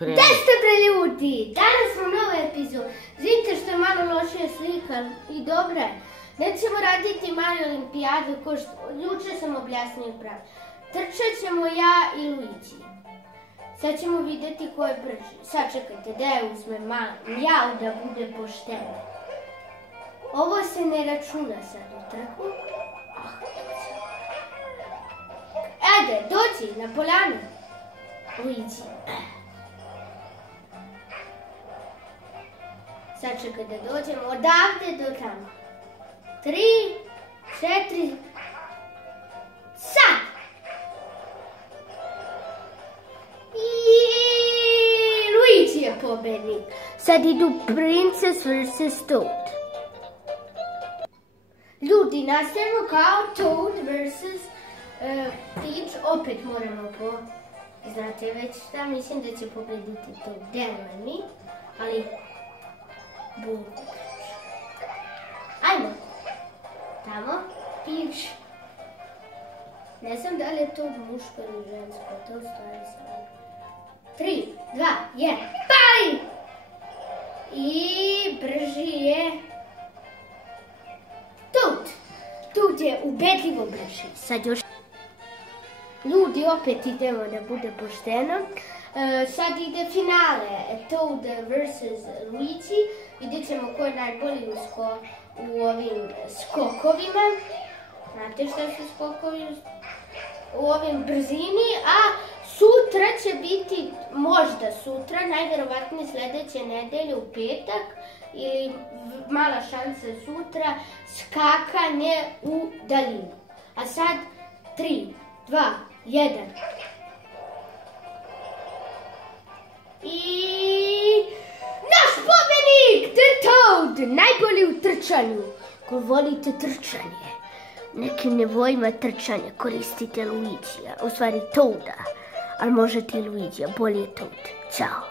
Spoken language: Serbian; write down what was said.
Gde ste bre ljudi? Danas smo u novoj epizodi. Vidite što je malo lošija slika i dobra je. Nećemo raditi mali olimpijadu, ko što juče sam objasnio pravo. Trčat ćemo ja i Luigi. Sad ćemo vidjeti ko je brži. Sad čekajte, da je uzmem malo mjau da bude pošteno. Ovo se ne računa sad u trku. Ajde, dođi na poljanu. Luigi. Sad čekaj da dođemo odavde do tamo. 3, 4, sad! I Luigi je pobednik. Sad idu Princess vs. Toad. Ljudi, nastavimo kao Toad vs. Peach. Opet moramo znate već šta, mislim da će pobediti Toad. Deluje mi, ali ajmo. Tamo, Peach. Ne znam da li je to muško ili žensko, to stvari sam. 3, 2, 1, pali! I brži je Toad. Toad je ubedljivo brži. Sad još ljudi, opet idemo da bude pošteno. Sad ide finale, Toad vs. Luigi. Vidjet ćemo ko je najbolji u ovim skokovima. Znate šta su skokovi? U ovim brzini, a sutra će biti, možda sutra, najvjerovatnije sljedeće nedelje u petak, ili mala šansa sutra, skakanje u daljinu. A sad 3, 2, 1. I naš pobjednik, The Toad, najbolji u trčanju. Ko volite trčanje, nekim nivoima trčanja koristite Luigija, u stvari Toada, ali možete i Luigija, bolje je Toad. Ćao.